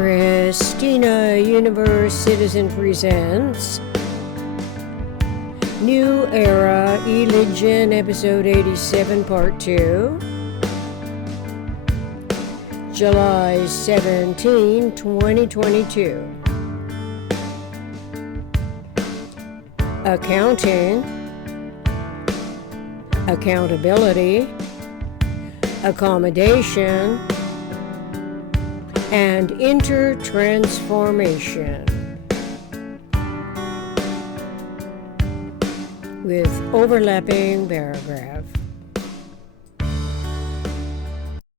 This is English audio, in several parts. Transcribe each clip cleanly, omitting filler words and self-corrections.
Christina Universe Citizen presents New Era Eligion, Episode 87, Part 2, July 17, 2022. Accounting, accountability, accommodation, and intertransformation, with overlapping paragraph.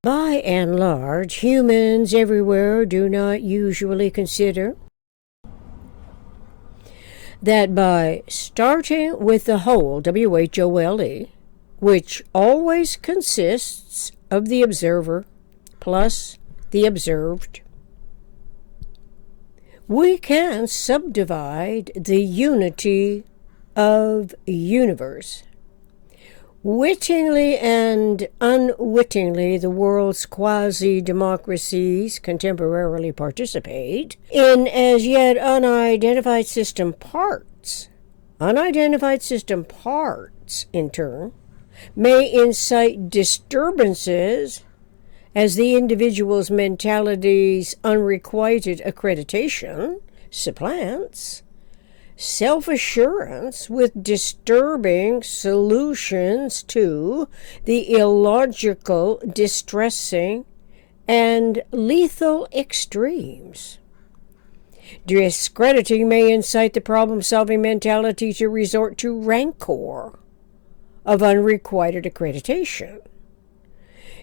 By and large, humans everywhere do not usually consider that by starting with the whole, WHOLE, which always consists of the observer plus the observed, we can subdivide the unity of universe. Wittingly and unwittingly, the world's quasi-democracies contemporarily participate in as yet unidentified system parts. Unidentified system parts, in turn, may incite disturbances as the individual's mentality's unrequited accreditation supplants self-assurance with disturbing solutions to the illogical, distressing, and lethal extremes. Discrediting may incite the problem-solving mentality to resort to rancor of unrequited accreditation.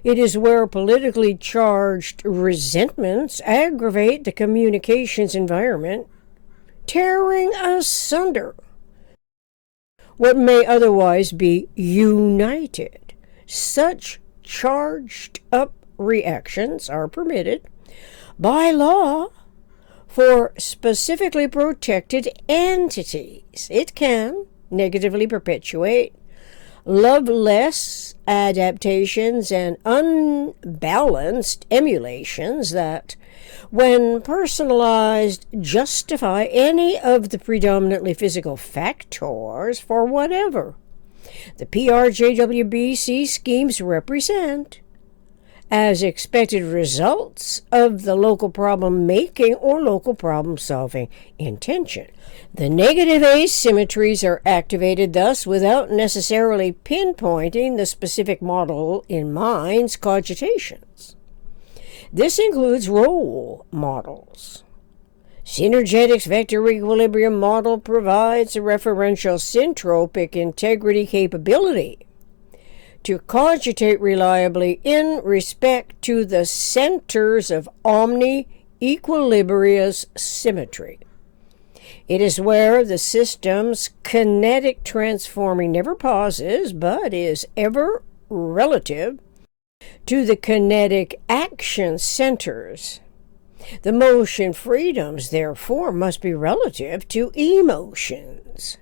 It is where politically charged resentments aggravate the communications environment, tearing asunder what may otherwise be united. Such charged up reactions are permitted by law for specifically protected entities. It can negatively perpetuate loveless adaptations and unbalanced emulations that, when personalized, justify any of the predominantly physical factors for whatever the PRJWBCSchemes represent as expected results of the local problem making or local problem solving intention. The negative asymmetries are activated thus without necessarily pinpointing the specific model in mind's cogitations. This includes role models. Synergetics vector equilibrium model provides a referential syntropic integrity capability to cogitate reliably in respect to the centers of omni-equilibrious symmetry. It is where the system's kinetic transforming never pauses, but is ever relative to the kinetic action centers. The motion freedoms, therefore, must be relative to emotions.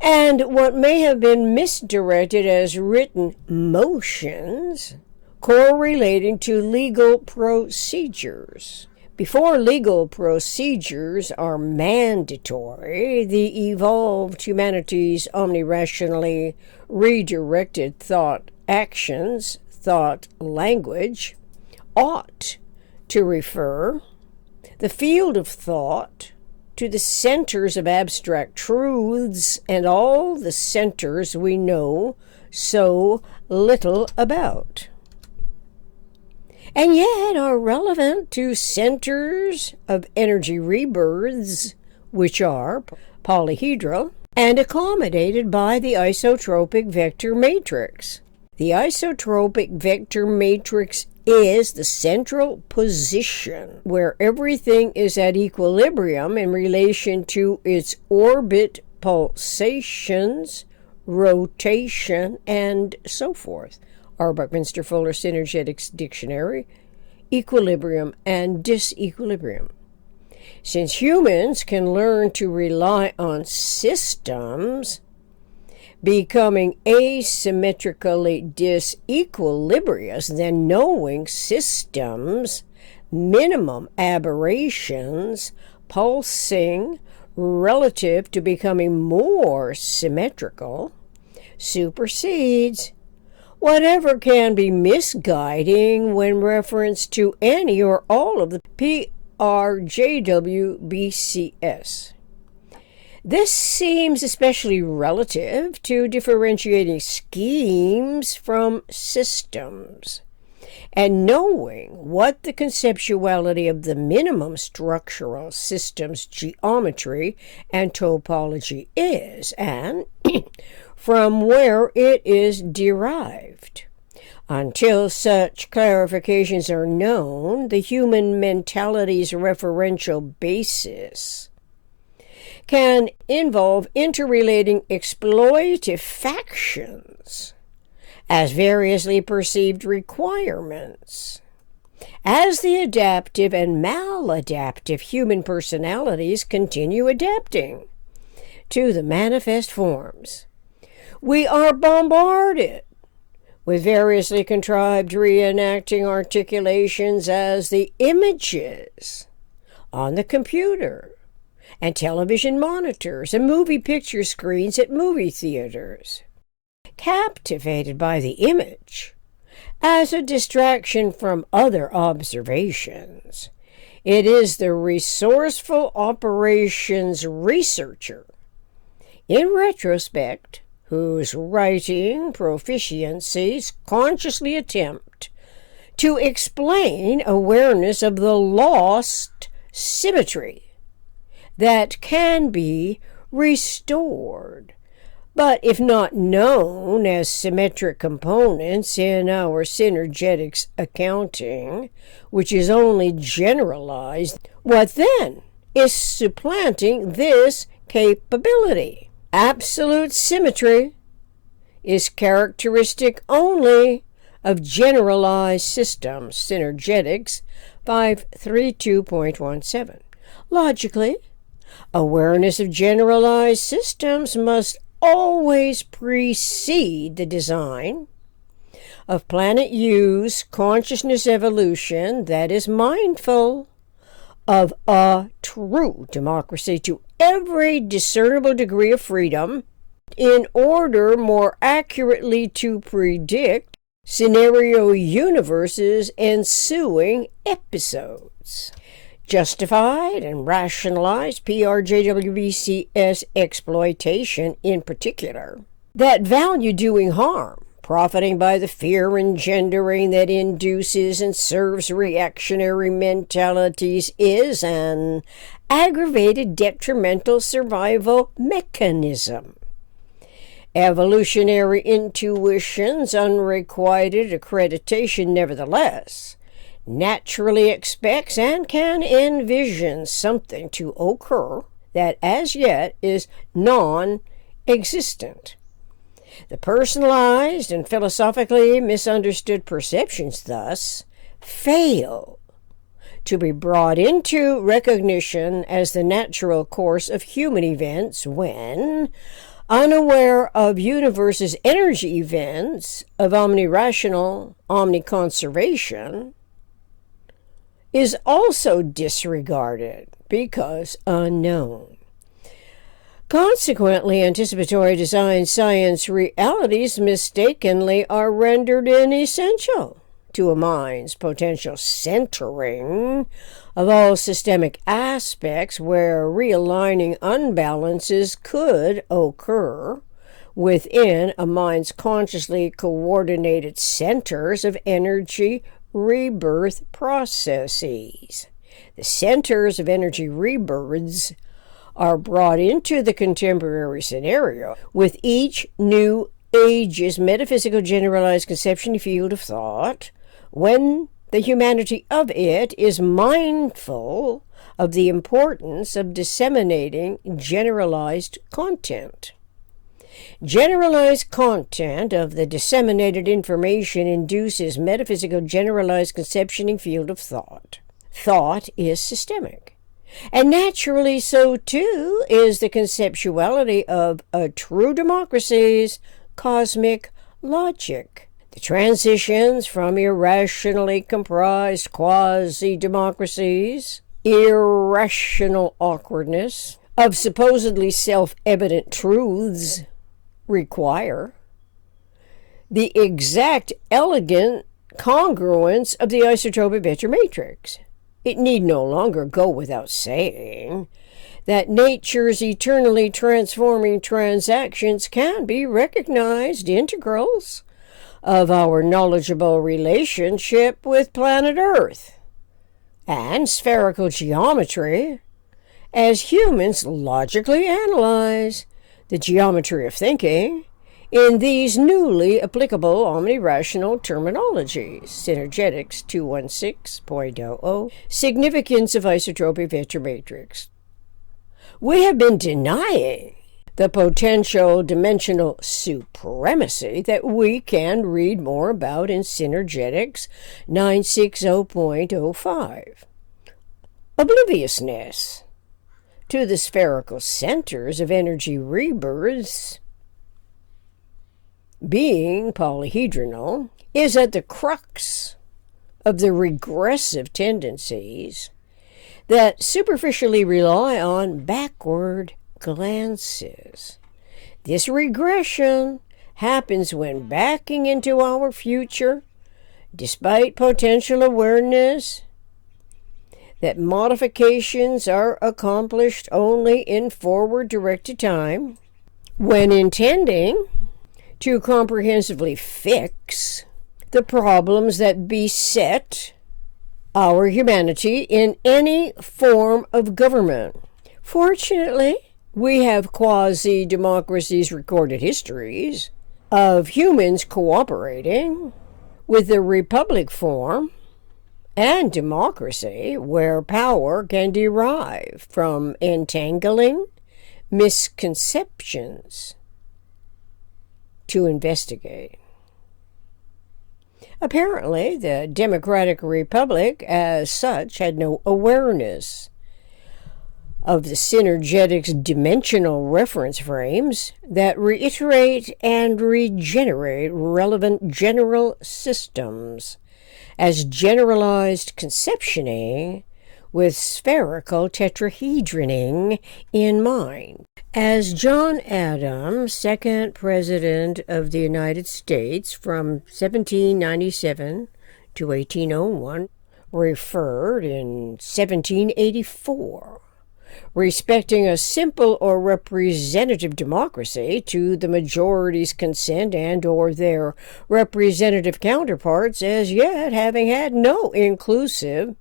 And what may have been misdirected as written motions correlating to legal procedures. Before legal procedures are mandatory, the evolved humanity's omni-rationally redirected thought actions, thought language, ought to refer the field of thought to the centers of abstract truths and all the centers we know so little about, and yet are relevant to centers of energy rebirths, which are polyhedral and accommodated by the isotropic vector matrix. The isotropic vector matrix is the central position where everything is at equilibrium in relation to its orbit, pulsations, rotation, and so forth. R. Buckminster Fuller Synergetics Dictionary, equilibrium and disequilibrium. Since humans can learn to rely on systems, becoming asymmetrically disequilibrious, then knowing systems minimum aberrations pulsing relative to becoming more symmetrical supersedes whatever can be misguiding when reference to any or all of the PRJWBCS. This seems especially relative to differentiating schemes from systems, and knowing what the conceptuality of the minimum structural system's geometry and topology is, and from where it is derived. Until such clarifications are known, the human mentality's referential basis can involve interrelating exploitative factions as variously perceived requirements. As the adaptive and maladaptive human personalities continue adapting to the manifest forms, we are bombarded with variously contrived reenacting articulations as the images on the computer and television monitors and movie picture screens at movie theaters, captivated by the image as a distraction from other observations. It is the resourceful operations researcher, in retrospect, whose writing proficiencies consciously attempt to explain awareness of the lost symmetry that can be restored, but if not known as symmetric components in our synergetics accounting, which is only generalized, what then is supplanting this capability? Absolute symmetry is characteristic only of generalized systems, Synergetics 532.17. Logically, awareness of generalized systems must always precede the design of planet U's consciousness evolution that is mindful of a true democracy to every discernible degree of freedom in order more accurately to predict scenario universes ensuing episodes. Justified and rationalized PRJWBCS exploitation in particular, that value doing harm, profiting by the fear engendering that induces and serves reactionary mentalities, is an aggravated detrimental survival mechanism. Evolutionary intuition's unrequited accreditation, nevertheless, naturally expects and can envision something to occur that as yet is non-existent. The personalized and philosophically misunderstood perceptions thus fail to be brought into recognition as the natural course of human events when, unaware of universe's energy events of omni-rational omni-conservation, is also disregarded because unknown. Consequently, anticipatory design science realities mistakenly are rendered inessential to a mind's potential centering of all systemic aspects where realigning unbalances could occur within a mind's consciously coordinated centers of energy rebirth processes. The centers of energy rebirths are brought into the contemporary scenario with each new age's metaphysical generalized conception field of thought when the humanity of it is mindful of the importance of disseminating generalized content. Generalized content of the disseminated information induces metaphysical generalized conceptioning field of thought. Thought is systemic, and naturally so too is the conceptuality of a true democracy's cosmic logic. The transitions from irrationally comprised quasi-democracies, irrational awkwardness of supposedly self-evident truths require the exact elegant congruence of the isotropic vector matrix. It need no longer go without saying that nature's eternally transforming transactions can be recognized integrals of our knowledgeable relationship with planet Earth and spherical geometry as humans logically analyze the geometry of thinking in these newly applicable omnirational terminologies. Synergetics 216.00, significance of isotropic vector matrix. We have been denying the potential dimensional supremacy that we can read more about in Synergetics 960.05. Obliviousness to the spherical centers of energy rebirths being polyhedronal is at the crux of the regressive tendencies that superficially rely on backward glances. This regression happens when backing into our future, despite potential awareness that modifications are accomplished only in forward-directed time, when intending to comprehensively fix the problems that beset our humanity in any form of government. Fortunately, we have quasi-democracies recorded histories of humans cooperating with the republic form and democracy where power can derive from entangling misconceptions to investigate. Apparently, the Democratic Republic as such had no awareness of the synergetics dimensional reference frames that reiterate and regenerate relevant general systems as generalized conceptioning with spherical tetrahedroning in mind. As John Adams, second President of the United States from 1797 to 1801, referred in 1784, respecting a simple or representative democracy to the majority's consent and or their representative counterparts as yet having had no inclusive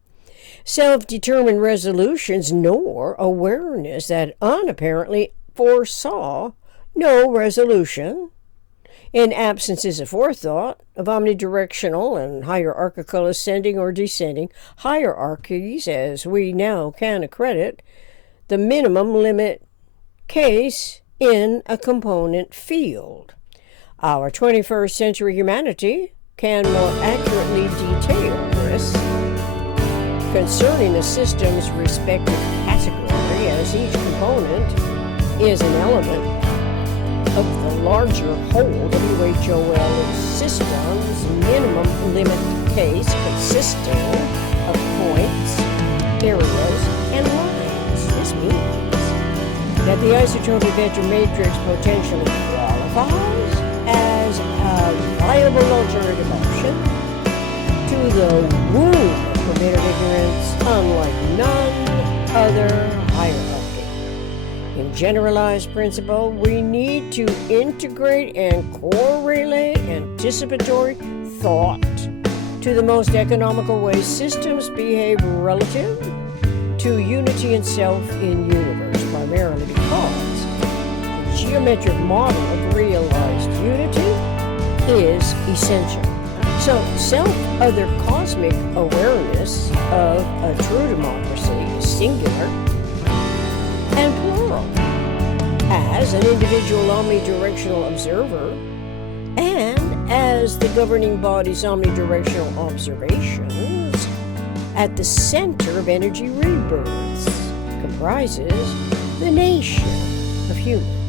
self-determined resolutions nor awareness that unapparently foresaw no resolution in absences of forethought of omnidirectional and hierarchical ascending or descending hierarchies as we now can accredit the minimum limit case in a component field. Our 21st century humanity can more accurately detail this concerning the system's respective category as each component is an element of the larger whole WHOL system's minimum limit case consisting of points, areas, and lines. This means that the isotropic vector matrix potentially qualifies as a viable alternative option to the womb of permitted ignorance unlike none other hierarchy. In generalized principle, we need to integrate and correlate anticipatory thought to the most economical way systems behave relative to unity and self in universe, primarily because the geometric model of realized unity is essential. So, self-other cosmic awareness of a true democracy is singular and plural. As an individual omnidirectional observer, and as the governing body's omnidirectional observations, at the center of energy rebirths comprises the nation of humans.